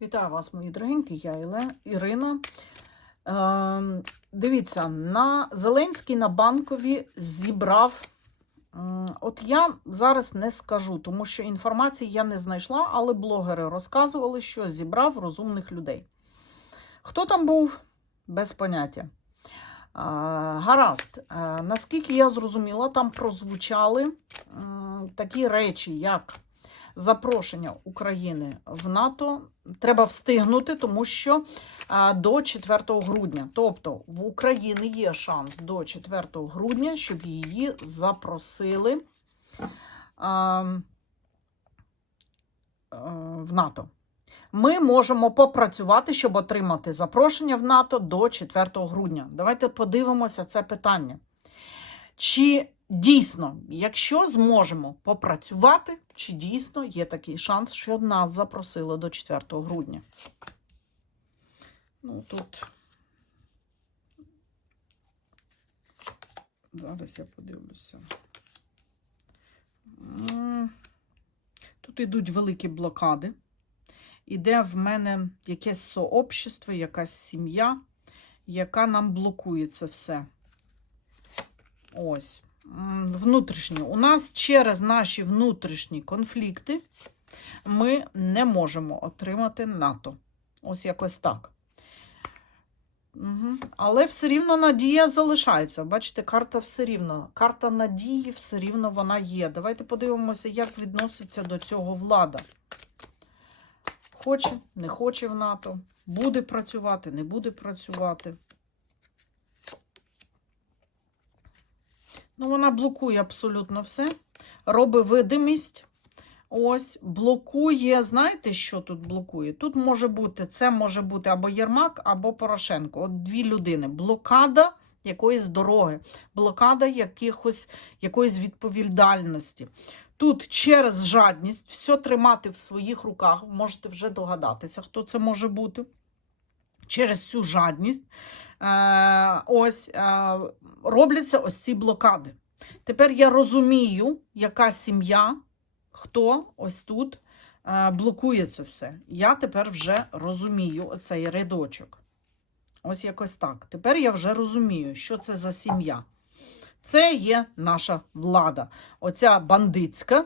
Вітаю вас, мої дорогенькі, я Ірина. Е, дивіться, на Зеленський на банкові зібрав. От я зараз не скажу, тому що інформації я не знайшла, але блогери розказували, що зібрав розумних людей. Хто там був? Без поняття. Е, гаразд, Е, наскільки я зрозуміла, там прозвучали м, такі речі, як запрошення України в НАТО треба встигнути, тому що до 4 грудня. Тобто в України є шанс до 4 грудня, щоб її запросили а, в НАТО. Ми можемо попрацювати, щоб отримати запрошення в НАТО до 4 грудня. Давайте подивимося це питання. Чи дійсно, якщо зможемо попрацювати, чи дійсно є такий шанс, що нас запросили до 4 грудня? Ну, тут. Зараз я подивлюся. Тут йдуть великі блокади. Іде в мене якесь сообщество, якась сім'я, яка нам блокує це все. Ось. М, Внутрішні. У нас через наші внутрішні конфлікти ми не можемо отримати НАТО. Ось якось так. Угу. Але все рівно надія залишається. Бачите, карта все рівно. Карта надії все рівно вона є. Давайте подивимося, як відноситься до цього влада. Хоче, не хоче в НАТО, буде працювати, не буде працювати. Ну, вона блокує абсолютно все. Робить видимість. Ось, блокує. Знаєте, що тут блокує? Тут може бути, це може бути або Єрмак, або Порошенко. От дві людини. Блокада якоїсь дороги, блокада якихось, якоїсь відповідальності. Тут через жадність все тримати в своїх руках, можете вже догадатися, хто це може бути. Через цю жадність е, ось е, робляться ось ці блокади. Тепер я розумію, яка сім'я, хто ось тут е, блокує це все. Я тепер вже розумію оцей рядочок. Ось якось так. Тепер я вже розумію, що це за сім'я. Це є наша влада. Оця бандитська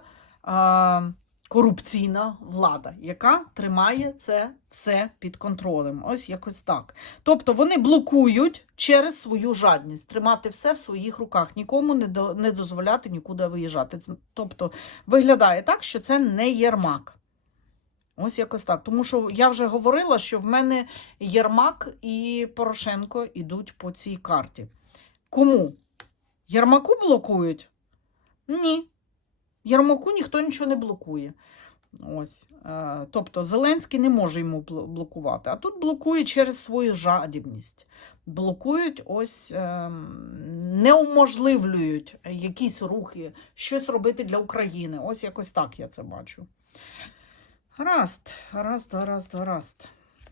корупційна влада, яка тримає це все під контролем. Ось якось так. Тобто вони блокують через свою жадність, тримати все в своїх руках, нікому не, до, не дозволяти нікуди виїжджати. Тобто виглядає так, що це не Єрмак. Ось якось так. Тому що я вже говорила, що в мене Єрмак і Порошенко йдуть по цій карті. Кому? Єрмаку блокують? Ні. Єрмаку ніхто нічого не блокує. Ось. Е, тобто Зеленський не може йому блокувати. А тут блокує через свою жадібність. Блокують, ось е, не уможливлюють якісь рухи, щось робити для України. Ось якось так я це бачу. Гаразд, гаразд, гаразд, гаразд.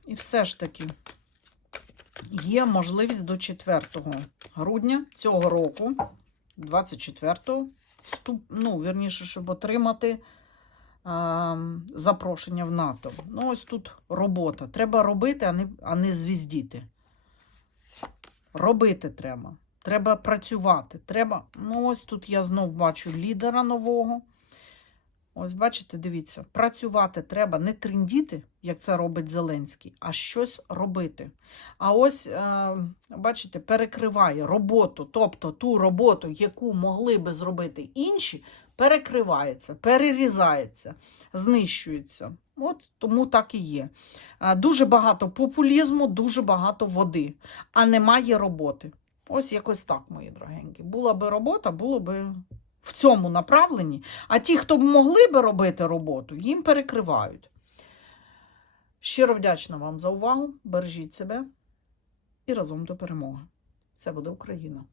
І все ж таки є можливість до 4 грудня цього року, 24-го, вступ, ну, вірніше, щоб отримати а, запрошення в НАТО. Ну, ось тут робота. Треба робити, а не, а не звіздіти. Робити треба. Треба працювати. Треба. Ну, ось тут я знов бачу лідера нового. Ось, бачите, дивіться, працювати треба не триндіти, як це робить Зеленський, а щось робити. А ось, е, бачите, перекриває роботу, тобто ту роботу, яку могли би зробити інші, перекривається, перерізається, знищується. От тому так і є. Е, Дуже багато популізму, дуже багато води, а немає роботи. Ось якось так, мої дорогенькі. Була би робота, було би в цьому направленні. А ті, хто б могли би робити роботу, їм перекривають. Щиро вдячна вам за увагу. Бережіть себе і разом до перемоги. Все буде Україна!